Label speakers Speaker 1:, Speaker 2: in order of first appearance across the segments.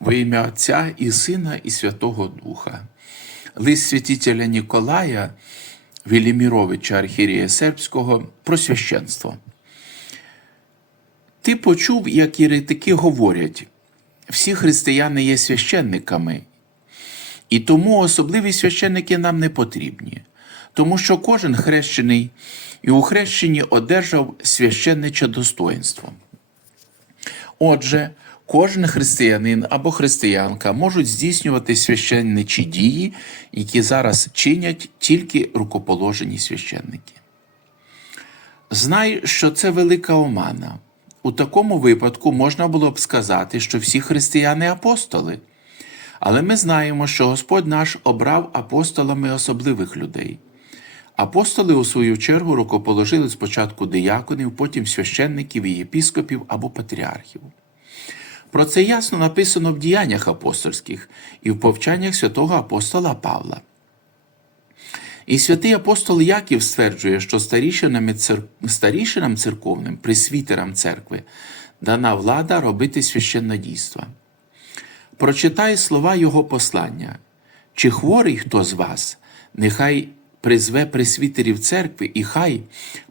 Speaker 1: Во ім'я Отця і Сина, і Святого Духа. Лист святителя Ніколая Веліміровича Архірія Сербського про священство. Ти почув, як єретики говорять: всі християни є священниками, і тому особливі священники нам не потрібні, тому що кожен хрещений і у хрещенні одержав священниче достоинство. Отже, кожен християнин або християнка можуть здійснювати священничі дії, які зараз чинять тільки рукоположені священники. Знай, що це велика омана. У такому випадку можна було б сказати, що всі християни апостоли. Але ми знаємо, що Господь наш обрав апостолами особливих людей. Апостоли, у свою чергу, рукоположили спочатку дияконів, потім священників і єпіскопів або патріархів. Про це ясно написано в діяннях апостольських і в повчаннях святого апостола Павла. І святий апостол Яків стверджує, що старішинам, церковним, присвітерам церкви, дана влада робити священнодійства. Прочитай слова Його послання. Чи хворий хто з вас, нехай призве присвітерів церкви, і хай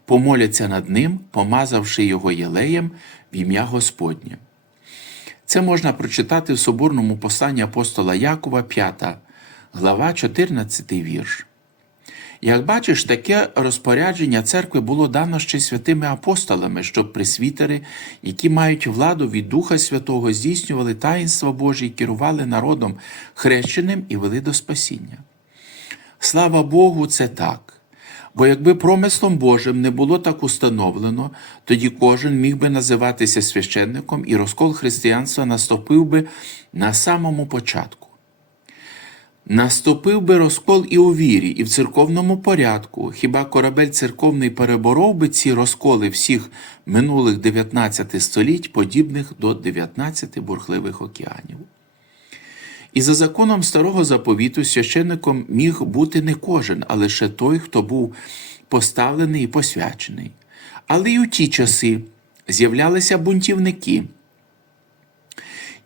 Speaker 1: помоляться над ним, помазавши його єлеєм в ім'я Господнє. Це можна прочитати в соборному посланні апостола Якова, 5, глава, 14 вірш. Як бачиш, таке розпорядження церкви було дано ще святими апостолами, щоб присвітери, які мають владу від Духа Святого, здійснювали таїнства Божі і керували народом хрещеним і вели до спасіння. Слава Богу, це так. Бо якби промислом Божим не було так установлено, тоді кожен міг би називатися священником, і розкол християнства наступив би на самому початку. Наступив би розкол і у вірі, і в церковному порядку. Хіба корабель церковний переборов би ці розколи всіх минулих 19 століть, подібних до 19 бурхливих океанів? І за законом старого заповіту священником міг бути не кожен, а лише той, хто був поставлений і посвячений. Але й у ті часи з'являлися бунтівники,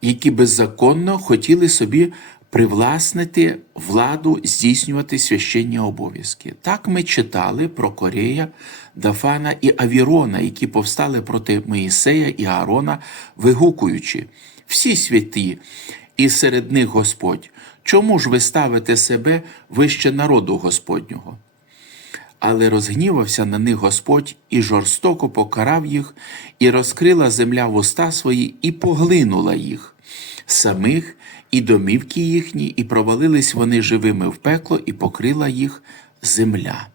Speaker 1: які беззаконно хотіли собі привласнити владу здійснювати священні обов'язки. Так ми читали про Корея, Дафана і Авірона, які повстали проти Моїсея і Аарона, вигукуючи всі святі, і серед них Господь. Чому ж ви ставите себе вище народу Господнього? Але розгнівався на них Господь і жорстоко покарав їх, і розкрила земля вуста свої, і поглинула їх, самих і домівки їхні, і провалились вони живими в пекло, і покрила їх земля.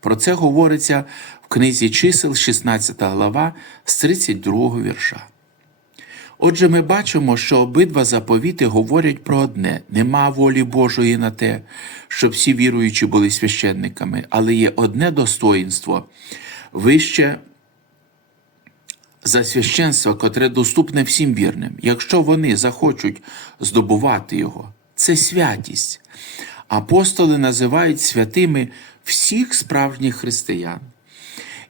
Speaker 1: Про це говориться в книзі чисел, 16 глава, з 32 вірша. Отже, ми бачимо, що обидва заповіти говорять про одне: нема волі Божої на те, щоб всі віруючі були священниками, але є одне достоїнство вище за священство, котре доступне всім вірним. Якщо вони захочуть здобувати його, це святість. Апостоли називають святими всіх справжніх християн.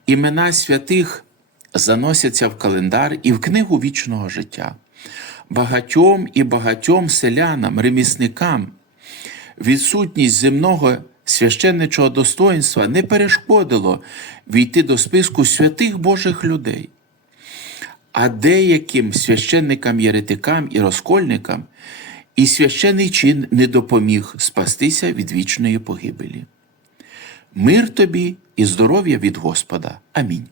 Speaker 1: Імена святих заносяться в календар і в книгу вічного життя. Багатьом і багатьом селянам, ремісникам відсутність земного священничого достоинства не перешкодило війти до списку святих Божих людей. А деяким священникам, єретикам і розкольникам і священний чин не допоміг спастися від вічної погибелі. Мир тобі і здоров'я від Господа. Амінь.